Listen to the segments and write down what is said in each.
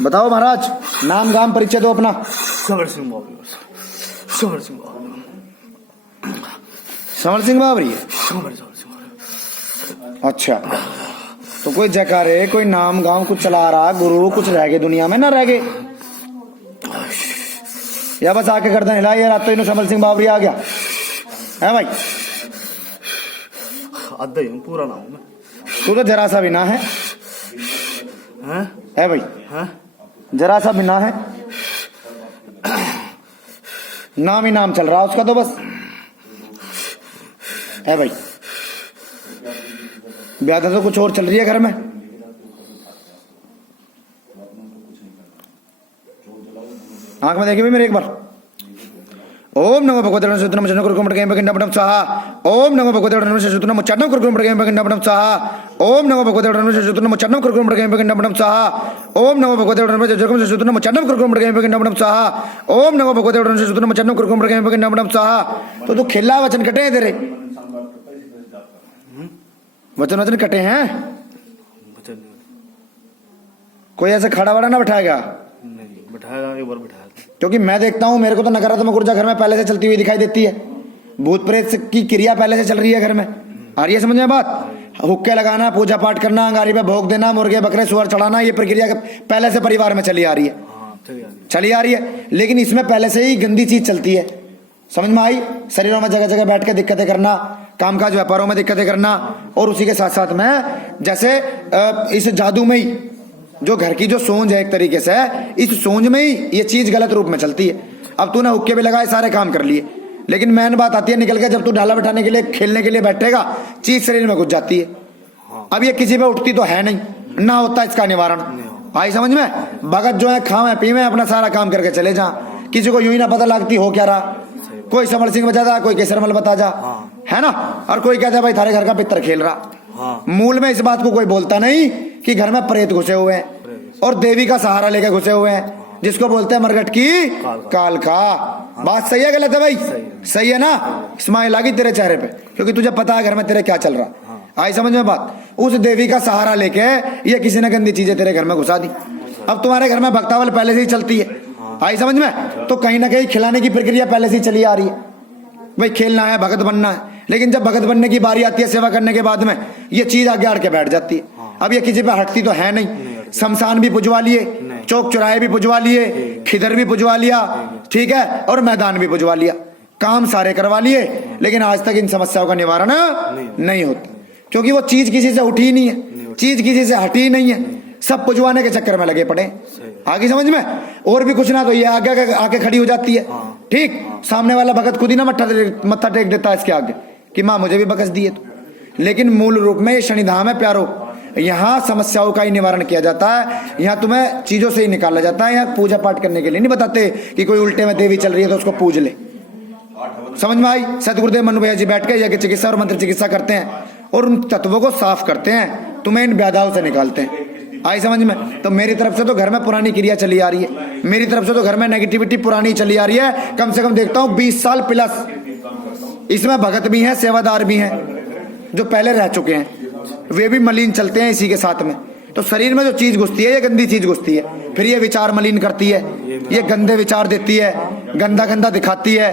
बताओ महाराज, नाम गाम परिचय दो अपना। समर सिंह बाबरी। समर सिंह बाबरी। समर सिंह बाबरी है। समर सिंह बाबरी। अच्छा, तो कोई जयकारे, कोई नाम गांव कुछ चला रहा, गुरु कुछ रह गए दुनिया में, ना रह गए? या बस आके गर्दन हिला यार, अब तो इन्हों समर सिंह बाबरी आ गया है भाई? आधा ही हूँ, पूरा ना हूँ मैं। तू तो जरा सा भी ना है, है भाई? हैं? जरा सा भी ना है, नाम ही नाम चल रहा उसका तो बस, है भाई? व्याधा तो कुछ और चल रही है घर में। आंख में देखिए भाई मेरे एक बार। ओम नमो भगवते नमः चन्नो कुरुकुम पटकेम पकिंडा पटम स्वाहा। ओम नमो भगवते नमः चन्नो चन्नो कुरुकुम पटकेम पकिंडा पटम स्वाहा। ओम नमो भगवते नमः चन्नो चन्नो कुरुकुम पटकेम पकिंडा पटम स्वाहा। ओम नमो भगवते नमः चन्नो चन्नो कुरुकुम पटकेम पकिंडा पटम स्वाहा। ओम नमो भगवते नमः चन्नो कुरुकुम पटकेम पकिंडा पटम स्वाहा। तो तू खिल्ला वचन कटे हैं तेरे, वचन वचन कटे हैं। कोई ऐसे खड़ा वड़ा ना बैठाएगा? नहीं बैठाया, एक बार बैठाया। क्योंकि मैं देखता हूं, मेरे को तो नकारात्मक ऊर्जा घर में पहले से चलती हुई दिखाई देती है। भूत प्रेत की क्रिया पहले से चल रही है घर में। आ रही है समझ में बात? हुक्के लगाना, पूजा पाठ करना, अंगारी पे भोग देना, मुर्गे बकरे सुअर चढ़ाना, ये प्रक्रिया पहले से परिवार में चली आ रही है, चली आ रही है। लेकिन इसमें पहले से ही गंदी चीज चलती है, समझ में आई? शरीरों में जगह जगह बैठ के दिक्कतें करना, कामकाज व्यापारों में दिक्कतें करना, और उसी के साथ साथ में जैसे इस जादू में ही जो घर की जो सोंज है एक तरीके से, इस सोंज में ही ये चीज गलत रूप में चलती है। अब तूने हुक्के भी लगाए, सारे काम कर लिए, लेकिन मेन बात आती है निकल के, जब तू डाला बैठाने के लिए, खेलने के लिए बैठेगा, चीज शरीर में घुस जाती है। अब ये किसी पे उठती तो है नहीं, ना होता इसका निवारण। आई समझ में? भगत जो है खावे पीवे अपना सारा काम करके चले जा, किसी को यूं ही ना पता लगती हो क्या रहा। कोई समर सिंह बता जा, कोई केसरमल बता जा, है ना? और कोई कहता है भाई थारे घर का पितर खेल रहा। मूल में इस बात को कोई बोलता नहीं कि घर में प्रेत घुसे हुए हैं और देवी का सहारा लेकर घुसे हुए हैं, जिसको बोलते हैं मरगट की काल का। बात सही है गलत है भाई? सही है ना? स्माइल आ गई तेरे चेहरे पे, क्योंकि तुझे पता है घर में तेरे क्या चल रहा। आई समझ में बात? उस देवी का सहारा लेके ये किसी ने गंदी चीजें तेरे घर में घुसा दी। अब तुम्हारे घर में भक्तावल पहले से ही चलती है, आई समझ में? तो कहीं ना कहीं खिलाने की प्रक्रिया पहले से ही चली आ रही है। भाई खेलना है, भगत बनना है, लेकिन जब भगत बनने की बारी आती है, सेवा करने के बाद में ये चीज आगे आड़ के बैठ जाती है। अब ये किसी पे हटती तो है नहीं। शमशान भी पुजवा लिए, चौक चौराहे भी पुजवा लिए, खिदर भी पुजवा लिया, ठीक है, और मैदान भी पुजवा लिया, काम सारे करवा लिए, लेकिन आज तक इन समस्याओं का निवारण नहीं होता, क्योंकि वो चीज किसी से उठी ही नहीं है, चीज किसी से हटी ही नहीं है, सब पुजवाने के चक्कर में लगे पड़े। आगे समझ में? और भी कुछ ना तो ये आगे आके खड़ी हो जाती है, ठीक? सामने वाला भगत खुद ही ना मत्था टेक देता है इसके आगे कि माँ मुझे भी बकस दिए तो। लेकिन मूल रूप में ये शनिधाम है प्यारो, यहाँ समस्याओं का ही निवारण किया जाता है, यहाँ तुम्हें चीजों से ही निकाला जाता है। यहाँ पूजा पाठ करने के लिए नहीं बताते कि कोई उल्टे में देवी चल रही है तो उसको पूज ले। समझ में आई? सतगुरुदेव मनु भैया जी बैठ के यज्ञ चिकित्सा और मंत्र चिकित्सा करते हैं और उन तत्वों को साफ करते हैं, तुम्हें इन व्याधाओं से निकालते हैं। आई समझ में? तो मेरी तरफ से तो घर में पुरानी क्रिया चली आ रही है, मेरी तरफ से तो घर में नेगेटिविटी पुरानी चली आ रही है, कम से कम देखता हूँ 20 साल प्लस। इसमें भगत भी हैं, सेवादार भी हैं जो पहले रह चुके हैं, वे भी मलिन चलते हैं इसी के साथ में। तो शरीर में जो चीज घुसती है, ये गंदी चीज घुसती है, फिर ये विचार मलिन करती है, ये गंदे विचार देती है, गंदा गंदा दिखाती है,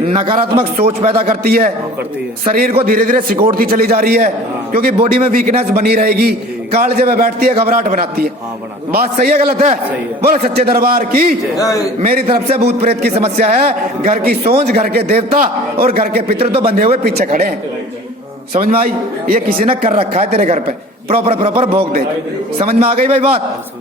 नकारात्मक सोच पैदा करती है, शरीर को धीरे धीरे सिकोड़ती चली जा रही है, क्योंकि बॉडी में वीकनेस बनी रहेगी, कालजे में बैठती है, घबराहट बनाती है। बात सही है गलत है? बोलो सच्चे दरबार की। मेरी तरफ से भूत प्रेत की समस्या है, घर की सोच, घर के देवता और घर के पितृ तो बंधे हुए पीछे खड़े हैं। समझ में आई? ये किसी ने कर रखा है तेरे घर पे, प्रॉपर भोग दे। समझ में आ गई भाई बात?